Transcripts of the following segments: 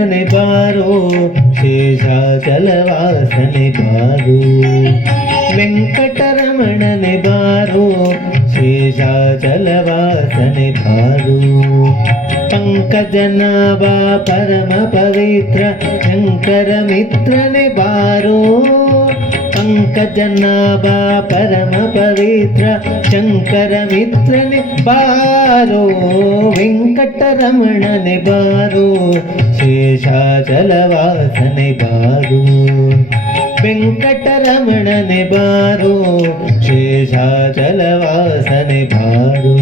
ಶೇಷಾಚಲವಾಸನೆ ಬಾರೋ ಶೇಷಾಚಲವಾಸನೆ ಬಾರೋ ವೆಂಕಟರಮಣನೆ ಬಾರೋ ಶೇಷಾಚಲವಾಸನೆ ಬಾರೋ पंकजनाभ परम पवित्र शंकर मित्रने बारो पंकजनाभ परम पवित्र शंकर मित्रने बारो वेंकटरमणने बारो शेषाचलवासने बारो वेंकटरमणने बारो शेषाचलवासने बारो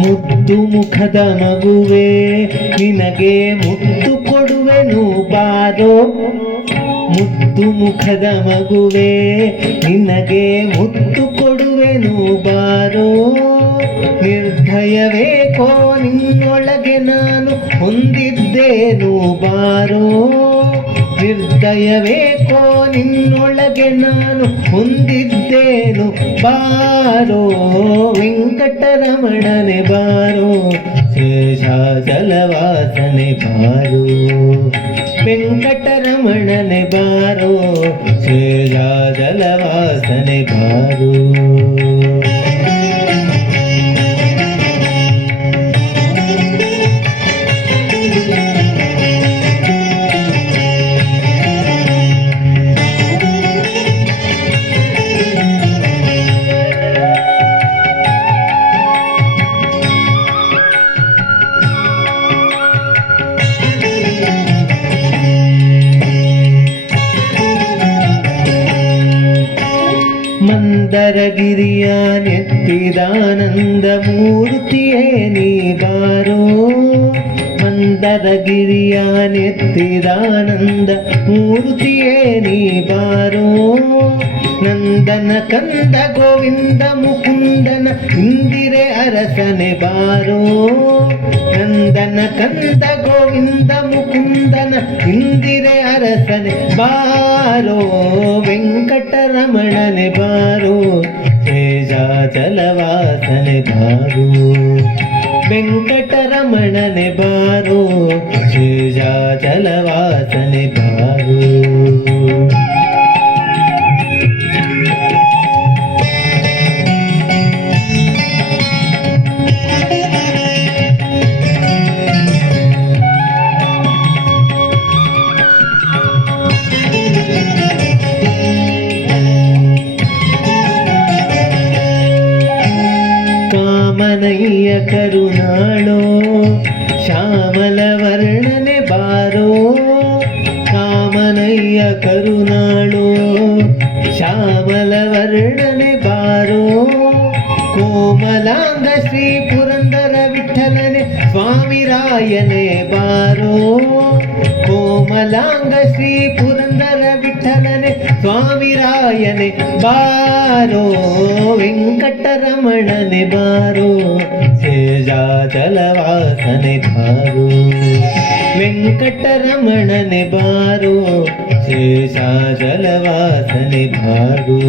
ಮುದ್ದು ಮುಖದ ಮಗುವೆ ನಿನಗೆ ಮುತ್ತು ಕೊಡುವೆನು ಬಾರೋ ಮುದ್ದು ಮುಖದ ಮಗುವೆ ನಿನಗೆ ಮುತ್ತು ಕೊಡುವೆನು ಬಾರೋ ನಿರ್ದಯವೇಕೋ ನಿನ್ನೊಳಗೆ ನಾನು ಹೊಂದಿದ್ದೇನು ಬಾರೋ ನಿರ್ದಯವೇಕೋ ನಿನ್ನೊಳಗೆ ನಾನು ಹೊಂದಿದ್ದೇನು ಬಾರೋ ವೆಂಕಟರಮಣನೆ ಬಾರೋ ಶೇಷಾಚಲವಾಸನೆ ಬಾರೋ ವೆಂಕಟರಮಣನೆ ಬಾರೋ ಶೇಷಾಚಲವಾಸನೆ ಬಾರೋ ಮಂದರಗಿರಿಯ ನೆತ್ತಿದಾನಂದ ಮೂರ್ತಿಯೇ ನೀ ಬಾರೋ ಮಂದರಗಿರಿಯ ನೆತ್ತಿದಾನಂದ ಮೂರ್ತಿಯೇ ನೀ ಬಾರೋ ನಂದನ ಕಂದ ಗೋವಿಂದ ಮುಕುಂದನ ಇಂದಿರೆ ಅರಸನೆ ಬಾರೋ ನಂದನ ಕಂದ ಗೋವಿಂದ ಮುಕುಂದನ ಇಂದಿರೆ ಅರಸನೆ ಬಾರೋ ವೆಂಕಟರಮಣನೆ ಬಾರೋ ಶೇಷಾಚಲವಾಸನೆ ಬಾರೋ ವೆಂಕಟರಮಣನೆ ಬಾರೋ ಶೇಷಾಚಲವಾಸನೆ ಬಾರೋ ಕಾಮನಯ್ಯ ಕರುಣಾಳೋ ಶ್ಯಾಮಲ ವರ್ಣನೆ ಬಾರೋ ಕಾಮನಯ್ಯ ಕರುಣಾಳೋ ಶ್ಯಾಮಲ ವರ್ಣನೆ ಬಾರೋ ಕೋಮಲಾಂಗ ಶ್ರೀ ಪುರಂದರ ವಿಠಲನೆ ಸ್ವಾಮಿ ರಾಯನೆ ಬಾರೋ ಕೋಮಲಾಂಗ ಶ್ರೀ ಪುರಂದರ ವಿಠಲನೆ ಸ್ವಾಮಿ ರಾಯನೆ ಬಾರೋ ವೆಂಕಟರಮಣನೆ ಬಾರೋ ಶೇಷಾಚಲವಾಸನೆ ಬಾರೋ ವೆಂಕಟರಮಣನೆ ಬಾರೋ ಶೇಷಾಚಲವಾಸನೆ ಬಾರೋ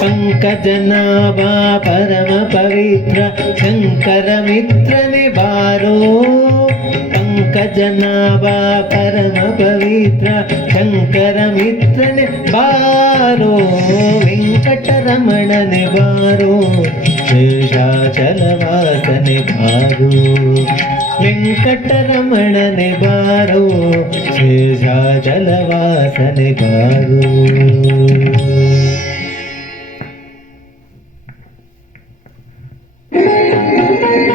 पंकजनाभ परम पवित्र शंकर मित्रने बारो पंकजनाभ परम पवित्र शंकर मित्रने बारो वेंकटरमणने बारो शेषाचलवासने बारो वेंकटरमणने बारो शेषाचलवासने बारो